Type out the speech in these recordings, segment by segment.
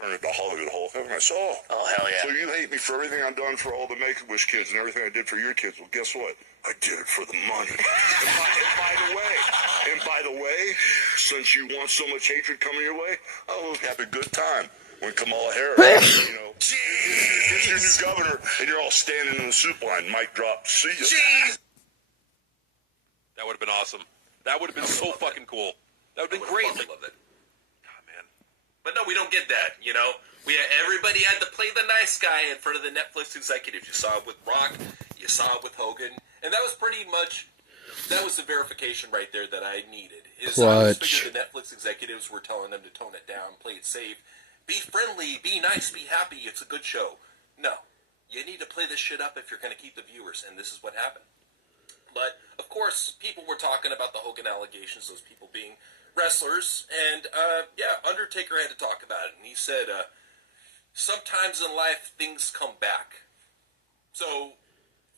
turn into Hollywood Hulk Hogan. I said, oh, hell yeah. So you hate me for everything I've done for all the Make-A-Wish kids and everything I did for your kids. Well, guess what? I did it for the money. and by the way, since you want so much hatred coming your way, I'll have a good time when Kamala Harris, is your new governor, and you're all standing in the soup line. Mic drop. See ya. Jeez. That would have been awesome. That would have been so fucking cool. That would have been great. Love it. God, man. But no, we don't get that, Everybody had to play the nice guy in front of the Netflix executives. You saw it with Rock. You saw it with Hogan. And that was pretty much... That was the verification right there that I needed. I figured the Netflix executives were telling them to tone it down, play it safe, be friendly, be nice, be happy. It's a good show. No. You need to play this shit up if you're going to keep the viewers, and this is what happened. But, of course, people were talking about the Hogan allegations, those people being wrestlers, and, Undertaker had to talk about it, and he said, sometimes in life, things come back. So,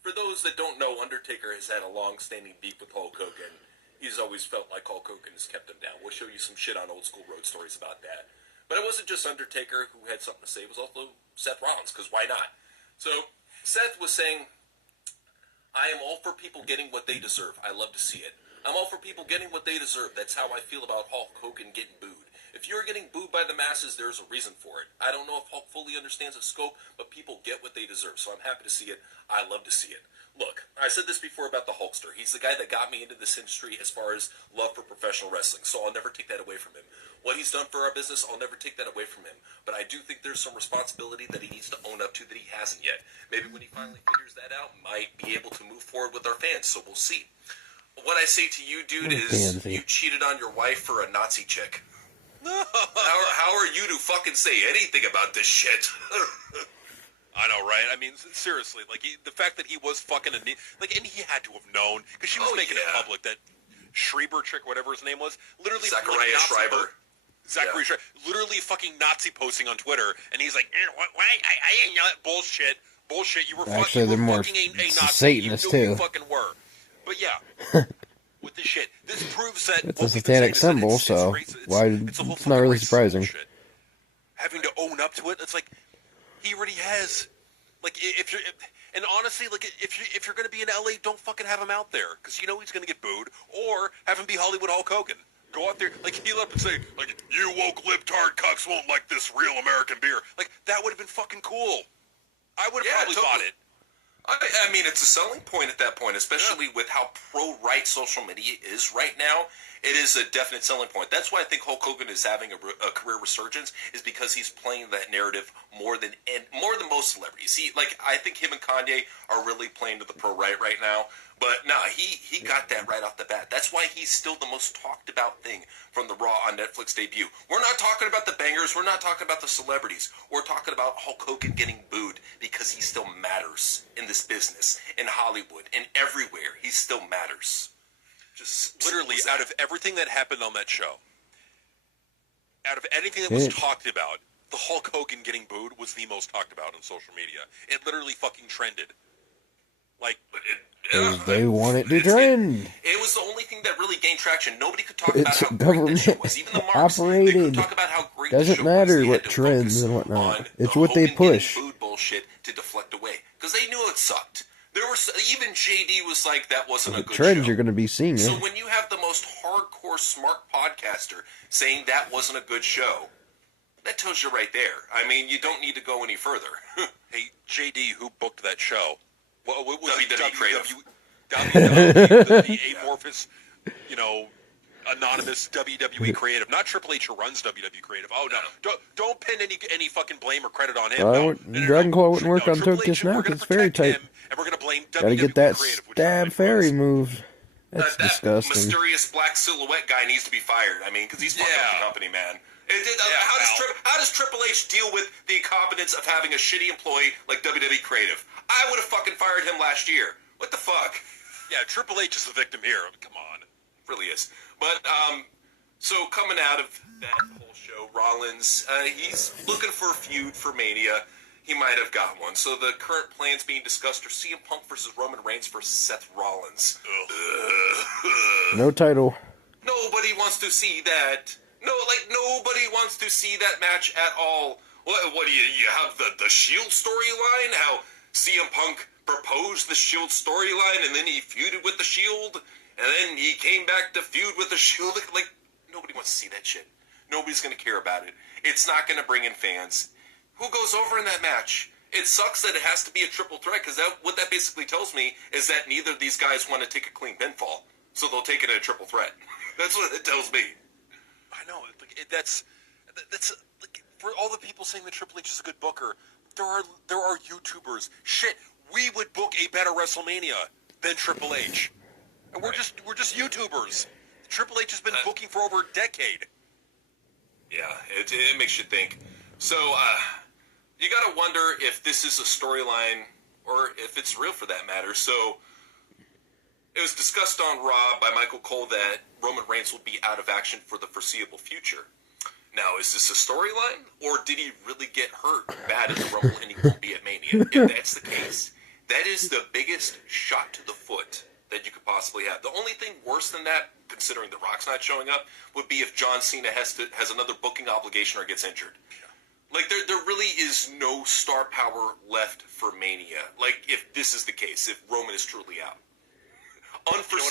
for those that don't know, Undertaker has had a long-standing beef with Hulk Hogan. He's always felt like Hulk Hogan has kept him down. We'll show you some shit on Old School Road Stories about that. But it wasn't just Undertaker who had something to say. It was also Seth Rollins, because why not? So, Seth was saying, I am all for people getting what they deserve. I love to see it. I'm all for people getting what they deserve. That's how I feel about Hulk Hogan getting booed. If you're getting booed by the masses, there's a reason for it. I don't know if Hulk fully understands the scope, but people get what they deserve. So I'm happy to see it. I love to see it. Look, I said this before about the Hulkster. He's the guy that got me into this industry as far as love for professional wrestling. So I'll never take that away from him. What he's done for our business, I'll never take that away from him. But I do think there's some responsibility that he needs to own up to that he hasn't yet. Maybe when he finally figures that out, might be able to move forward with our fans. So we'll see. What I say to you, dude, is you cheated on your wife for a Nazi chick. How are you to fucking say anything about this shit? I know, right? I mean, seriously, the fact that he was fucking and he had to have known, because she was making it public that Schreiber chick, whatever his name was, literally Zachariah Schreiber. Zachary Schreiber, literally fucking Nazi posting on Twitter, and he's like, why? I didn't know that bullshit. You were actually they're more fucking a Nazi. Satanists you too. You fucking were. But yeah, with this shit, this proves that it's a satanic symbol, so it's not really surprising. Bullshit. Having to own up to it, it's like he already has. If you're, and honestly, if you're going to be in LA, don't fucking have him out there, because he's going to get booed, or have him be Hollywood Hulk Hogan. Go out there, he'll up and say, you woke libtard cucks won't like this real American beer. That would have been fucking cool. I would have probably bought it. I mean, it's a selling point at that point, especially with how pro-right social media is right now. It is a definite selling point. That's why I think Hulk Hogan is having a career resurgence, is because he's playing that narrative more than most celebrities. I think him and Kanye are really playing to the pro-right right now. But no, he got that right off the bat. That's why he's still the most talked about thing from the Raw on Netflix debut. We're not talking about the bangers. We're not talking about the celebrities. We're talking about Hulk Hogan getting booed because he still matters in this business, in Hollywood, and everywhere. He still matters. Just literally, out of everything that happened on that show, out of anything that was talked about, the Hulk Hogan getting booed was the most talked about on social media. It literally fucking trended. They want it to trend. It was the only thing that really gained traction. Nobody could talk about how great the show was. Even the marks. Operated. They could talk about how great Doesn't the show matter was. what trends and whatnot. It's what they push. Booed bullshit to deflect away, because they knew it sucked. There were even JD was like, that wasn't a good show. The trends you're going to be seeing. So when you have the most hardcore smart podcaster saying that wasn't a good show, that tells you right there. I mean, you don't need to go any further. Hey, JD, who booked that show? What was WWE Creative. The amorphous, anonymous WWE Creative, not Triple H who runs WWE Creative. Oh no, don't pin any fucking blame or credit on him. Dragon Claw wouldn't work on Tokus now because it's fairy type. And we're gonna blame Gotta get that stab fairy move. That's disgusting. That mysterious black silhouette guy needs to be fired. I mean, because he's fucking up the company, man. How does Triple H deal with the incompetence of having a shitty employee like WWE Creative? I would have fucking fired him last year. What the fuck? Yeah, Triple H is the victim here. Come on. Really is. But, so coming out of that whole show, Rollins, he's looking for a feud for Mania. He might have got one. So the current plans being discussed are CM Punk versus Roman Reigns versus Seth Rollins. No title. Nobody wants to see that. No, like nobody wants to see that match at all. What do you have the Shield storyline? How CM Punk proposed the Shield storyline and then he feuded with the Shield and then he came back to feud with the Shield. Like nobody wants to see that shit. Nobody's going to care about it. It's not going to bring in fans. Who goes over in that match? It sucks that it has to be a triple threat because what that basically tells me is that neither of these guys want to take a clean pinfall, so they'll take it in a triple threat. That's what it tells me. I know. That's like, for all the people saying that Triple H is a good booker. There are YouTubers. Shit, we would book a better WrestleMania than Triple H, and we're just YouTubers. Triple H has been booking for over a decade. Yeah, it makes you think. So you got to wonder if this is a storyline or if it's real for that matter. So it was discussed on Raw by Michael Cole that Roman Reigns will be out of action for the foreseeable future. Now, is this a storyline, or did he really get hurt bad at the Rumble and he won't be at Mania? If that's the case, that is the biggest shot to the foot that you could possibly have. The only thing worse than that, considering The Rock's not showing up, would be if John Cena has another booking obligation or gets injured. Like, there really is no star power left for Mania. Like, if this is the case, if Roman is truly out. Unforeseen.